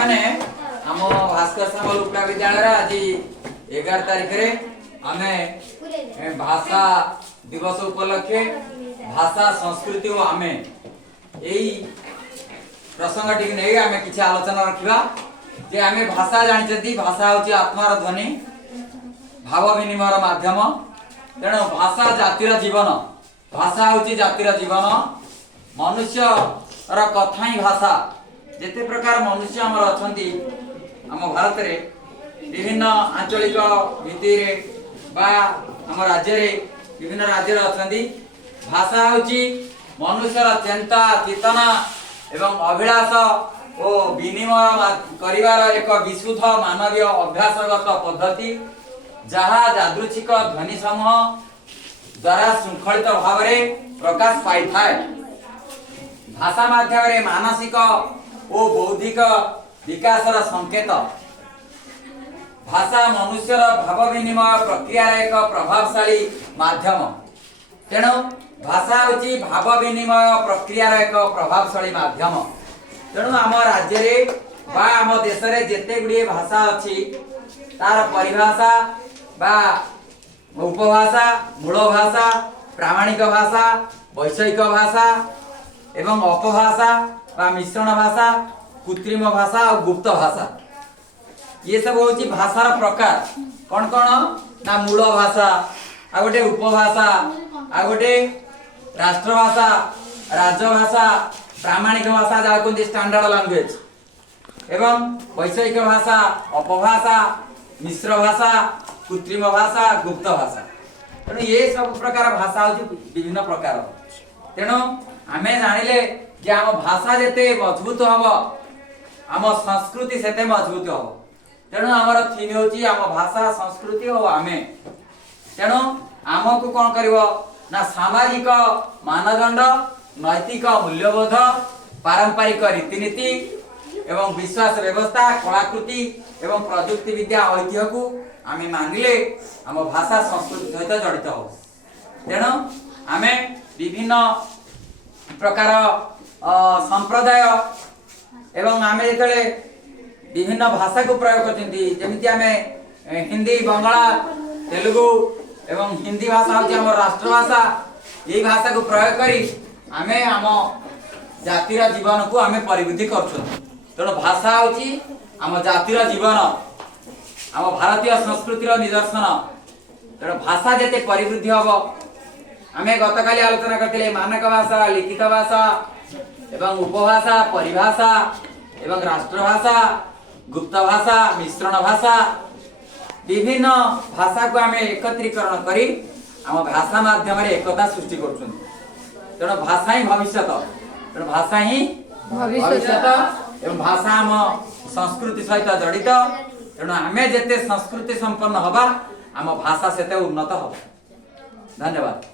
मैंने आम भास्कर सामल उपरा विद्यालय आज 11 तारिख रे आमे भाषा दिवस उपलक्षे भाषा संस्कृति और आमे यही प्रसंग टी नहीं आमे किसी आलोचना रखा जे आमे भाषा जानी भाषा हूँ आत्मार ध्वनि भाव विनिमय माध्यम तेणु भाषा जातिर जीवन भाषा हूँ जातिर जीवन मनुष्य कथा ही भाषा जिते प्रकार मनुष्य आमर अच्छा आम भारत रे विभिन्न आंचलिक भित्ति बा आम राज्य रे विभिन्न राज्य अच्छा भाषा हूँ मनुष्यर चिंता चेतना एवं अभिलाष और विनिमय करिवार एक विशुद्ध मानवीय अभ्यासगत पद्धति जहाँ यादृच्छिक ध्वनि समूह द्वारा श्रृंखलित भाव में प्रकाश पाई थाए। भाषा माध्यम मानसिक और बौद्धिक विकासर संकेत भाषा मनुष्यर भाव विनिमय प्रक्रिया एक प्रभावशाली माध्यम तेणु भाषा हूँ भाव विनिमय प्रक्रिया एक प्रभावशाली माध्यम तेणु आम राज्य बा आम देश में जिते गुड़िए भाषा अच्छी तार परिभाषा बा उपभाषा मूल भाषा प्रामाणिक भाषा वैषयिक भाषा एवं अपभाषा बा मिश्रण भाषा कृत्रिम भाषा और गुप्त भाषा ये सब हूँ भाषार प्रकार कौन कौन ना मूल भाषा आ गोटे उपभाषा आ गोटे राष्ट्रभाषा राजभाषा प्रामाणिक भाषा जहाँ कहते स्टैंडर्ड लैंग्वेज एवं वैषयिक भाषा अपभाषा मिश्र भाषा कृत्रिम भाषा गुप्त भाषा तेणु ये सब प्रकार भाषा हूँ विभिन्न प्रकार तेणु आमे जानिले जे आम भाषा जेते मजबूत हम आम संस्कृति सेते मजबूत हम तेणु आमर थीम होची आम भाषा संस्कृति और आमे तेणु आमको कौन करिवो ना सामाजिक मानदंड नैतिक मूल्यबोध पारंपरिक रीतिनीति एवं विश्वास व्यवस्था कलाकृति एवं प्रजुक्ति विद्या ऐतिह्य को आमे मानिले आम भाषा संस्कृति सहित जड़ित हो तेणु आमे विभिन्न प्रकार संप्रदाय एवं आमे जेतले विभिन्न भाषा को प्रयोग करछन्ती जेमिति आमे हिंदी बंगला तेलुगु एवं हिंदी भाषा होची हमर राष्ट्रभाषा यही भाषा को प्रयोग करी आमे आम जातिर जीवन को आमे परिवृद्धि करछन तेणु भाषा होची आम जातिर जीवन आम भारतीय संस्कृतिर निदर्शन तेणु भाषा जेते परिवृद्धि हम आमे गतकाली आलोचना करते मानक भाषा लिखित भाषा एवं उपभाषा परिभाषा एवं राष्ट्रभाषा गुप्त भाषा मिश्रण भाषा विभिन्न भाषा को आमे एकत्रीकरण करी आम भाषा माध्यम एकता सृष्टि कर तेणु भाषा ही भविष्य तेणु भाषा ही भविष्य एवं भाषा आम संस्कृति सहित जड़ित तेणु आमे जेते संस्कृति संपन्न हवा आम भाषा सेते उन्नत हवा। धन्यवाद।